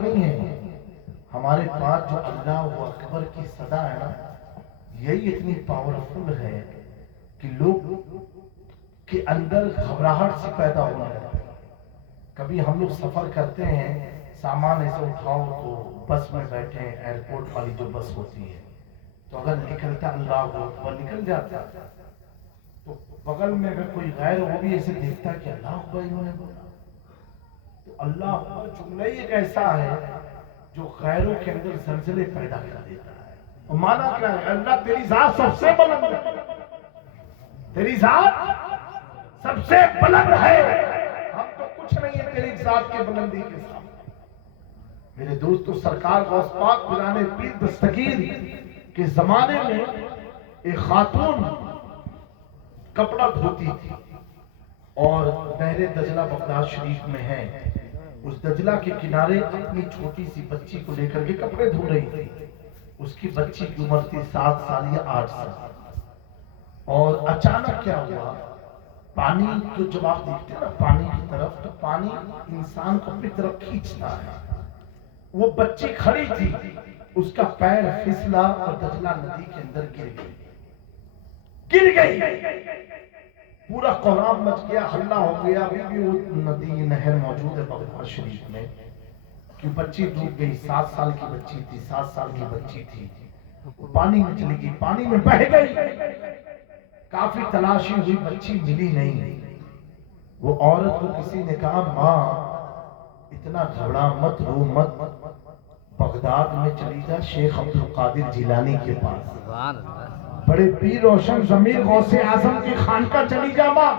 نہیں ہے ہمارے پاس جو اللہ اکبر کی صدا ہے نا، یہی اتنی پاورفل ہے کہ لوگ کے اندر گھبراہٹ سے پیدا ہونے لگتا ہے۔ کبھی ہم لوگ سفر کرتے ہیں، سامان ایسے اٹھاؤ تو بس میں بیٹھے ہیں، ایئرپورٹ والی جو بس ہوتی ہے، تو اگر نکلتا اللہ اکبر نکل جاتا، تو بغل میں اگر کوئی غیر وہ بھی ایسے دیکھتا کہ اللہ اکبر انہوں نے بولا، تو اللہ اکبر جملہ ہی ایک ایسا ہے جو غیروں کے اندر زلزلے پیدا کر دیتا ہے۔ اور مانا کیا ہے؟ اللہ تیری ذات سب سے بلند ہے، تیری ذات سب سے بلند ہے، ہم تو کچھ نہیں ہے تیری ذات کے بلندی کے سامنے۔ میرے دوستو، سرکار غوث پاک پرانے پیر دستگیر کے زمانے میں ایک خاتون کپڑا دھوتی تھی اور نہر دجلہ بغداد شریف میں ہے، اس دجلہ کے کنارے اپنی چھوٹی سی بچی کو لے کر کے کپڑے دھو رہی تھی۔ اس کی بچی کی عمر تھی 7 سال یا 8 سال، اور اچانک کیا ہوا، پانی تو جب آپ دیکھتے ہیں نا پانی کی طرف، تو پانی انسان کو اپنی طرف کھینچتا ہے۔ وہ بچی کھڑی تھی، اس کا پیر پھسلا اور دجلہ ندی کے اندر گر گئی، پورا کوہرام مچ گیا، ہلہ ہو گیا۔ ابھی بھی وہ ندی نہر موجود ہے بغداد شریف میں، کہ بچی ڈوب گئی، 7 سال کی بچی تھی، 7 سال کی بچی تھی، پانی میں چلی گئی، پانی میں بہہ گئی۔ کافی تلاشی ہوئی، بچی ملی نہیں۔ وہ عورت کو کسی نے کہا، ماں اتنا گھبرا مت، رو مت، بغداد میں چلی جا شیخ عبدالقادر جیلانی کے پاس، بڑے پیر روشن ضمیر غوث اعظم کی خانقاہ چلی جا ماں،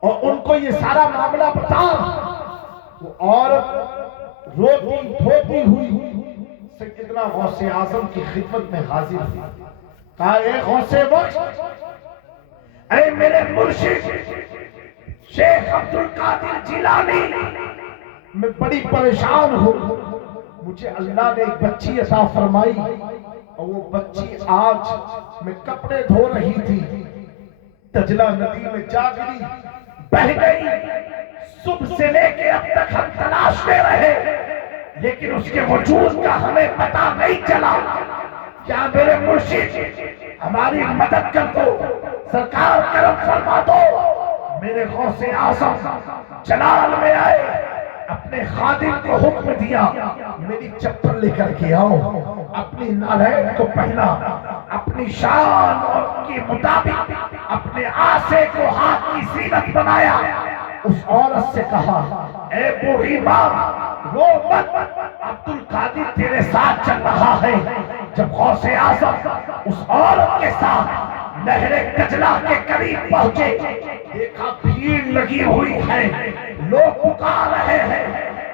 اور ان کو یہ سارا معاملہ بتا۔ وہ عورت روتی دھوتی ہوئی سیدنا غوث اعظم کی خدمت میں حاضر ہوئی، کہا، اے غوث بخش، اے میرے مرشد شیخ عبدالقادر جیلانی، میں بڑی پریشان ہوں، مجھے اللہ نے ایک بچی عطا فرمائی، اور وہ بچی آج میں کپڑے دھو رہی تھی، دجلہ ندی میں جا گری، بہہ گئی۔ صبح سے لے کے اب تک ہم تلاشتے رہے، لیکن اس کے وجود کا ہمیں پتہ نہیں چلا۔ کیا میرے مرشد ہماری مدد کر دو، سرکار کرم فرما دو۔ میرے غوث اعظم جلال میں آئے، اپنے خادم کو حکم دیا، میری چپل لے کر کے آؤ، اپنی نالین کو پہنا، اپنی شان اور کی مطابق اپنے آسے کو ہاتھ کی زینت بنایا۔ اس عورت سے کہا، اے بوڑھی ماں، رو مت، عبدالقادر تیرے ساتھ چل رہا ہے۔ جب غوث اعظم اس عورت کے ساتھ نہر دجلہ کے قریب پہنچے، دیکھا بھیڑ لگی ہوئی ہے، لوگ پکار رہے ہیں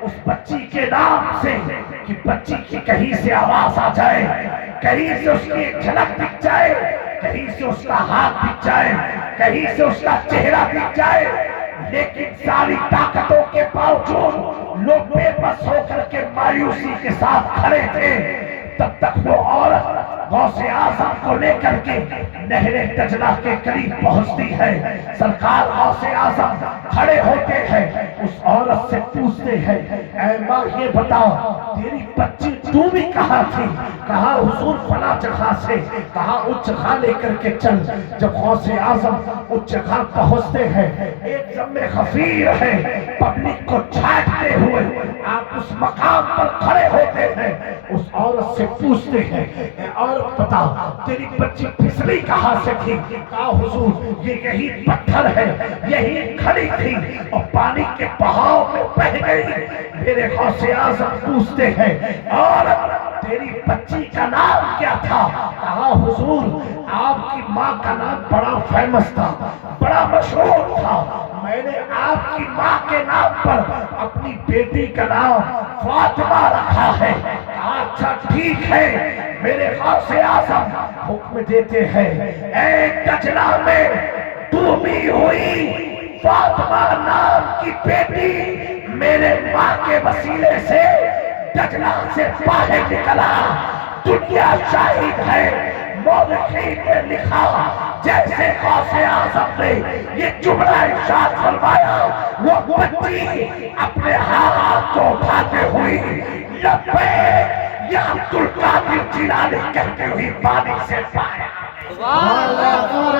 اس بچی کے نام سے، کہ بچی کی کہیں سے آواز آ جائے، کہیں سے اس کی ایک جھلک دکھ جائے، کہیں سے اس کا ہاتھ دکھ جائے، کہیں سے اس کا چہرہ دکھ جائے۔ لیکن ساری طاقتوں کے باوجود لوگ بے بس ہو کر کے مایوسی کے ساتھ کھڑے تھے۔ تب تک وہ عورت غوث اعظم کو لے کر کے نہر دجلہ کے قریب پہنچتی ہے۔ سرکار غوث اعظم کھڑے ہوتے ہیں، اس عورت سے پوچھتے ہیں، اے ماں یہ بتا، تیری بچی ڈوبی کہاں تھی؟ کہا حضور فلاں جگہ سے، کہا اس جگہ لے کر کے چل۔ جب غوث اعظم اس جگہ پہنچتے ہیں، ایک ضم غفیر ہے، پبلک کو چھانٹتے ہوئے آپ اس مقام پر کھڑے ہوتے ہیں، اس عورت سے پوچھتے ہیں، اے عورت بتا، تیری بچی پھسلی کہاں سے تھی؟ کہا حضور یہ یہی پتھر ہے، یہی کھڑی تھی اور پانی کے بہاؤ میں بہہ گئی۔ میرے غوث اعظم پوچھتے ہیں، عورت تیری بچی کا نام کیا تھا؟ کہا حضور آپ کی ماں کا نام بڑا فیمس تھا، بڑا مشہور تھا، میں نے آپ کی ماں کے نام پر اپنی بیٹی کا نام فاطمہ رکھا ہے۔ اچھا ٹھیک ہے۔ میرے غوث اعظم حکم دیتے ہیں، اے دجلہ میں ڈوبی ہوئی فاطمہ نام کی بیٹی میرے ماں کے وسیلے سے دجلہ سے باہر نکلا۔ دنیا شاہد ہے، مورخین نے لکھا، جیسے غوث اعظم نے یہ جملہ ارشاد فرمایا، وہ بچی اپنے ہاتھ کو اٹھاتے ہوئی عبد القادر جیلانی کہتے ہوئے پانی سے پایا